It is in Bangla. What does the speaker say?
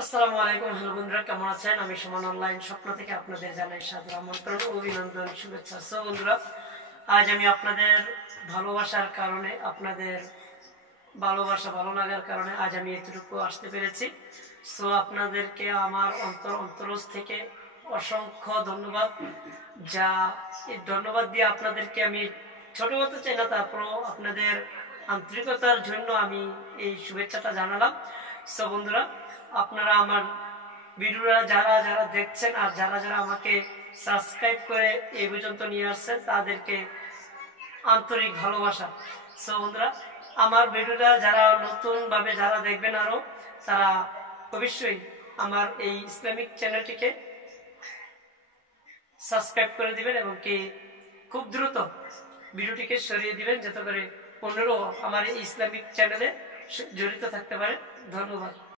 আসসালামু আলাইকুম। হ্যালো বন্ধুরা, কেমন আছেন? আমি সুমন অনলাইন স্বপ্ন থেকে আপনাদের জানাই সাদর আমন্ত্রণ, অভিনন্দন, শুভেচ্ছা। সো বন্ধুরা, আজ আমি আপনাদের ভালোবাসার কারণে, আপনাদের ভালোবাসা ভালো লাগার কারণে আজ আমি এতটুকু আসতে পেরেছি। সো আপনাদেরকে আমার অন্তরস্থ থেকে অসংখ্য ধন্যবাদ। যা এই ধন্যবাদ দিয়ে আপনাদেরকে আমি ছোট হতে চাই না, তারপরও আপনাদের আন্তরিকতার জন্য আমি এই শুভেচ্ছাটা জানালাম। সো বন্ধুরা, আপনারা আমার ভিডিওরা যারা যারা দেখছেন আর যারা যারা আমাকে সাবস্ক্রাইব করে এই পর্যন্ত নিয়ে আসছেন, তাদেরকে আন্তরিক ভালোবাসা। সো বন্ধুরা, আমার ভিডিওটা যারা নতুনভাবে যারা দেখবেন আরও, তারা অবশ্যই আমার এই ইসলামিক চ্যানেলটিকে সাবস্ক্রাইব করে দিবেন এবং কি খুব দ্রুত ভিডিওটিকে সরিয়ে দিবেন, যাতে করে অন্যরাও আমার এই ইসলামিক চ্যানেলে জড়িত থাকতে পারে। ধন্যবাদ।